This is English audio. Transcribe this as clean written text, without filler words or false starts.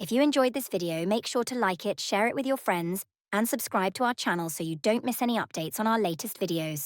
If you enjoyed this video, make sure to like it, share it with your friends, and subscribe to our channel so you don't miss any updates on our latest videos.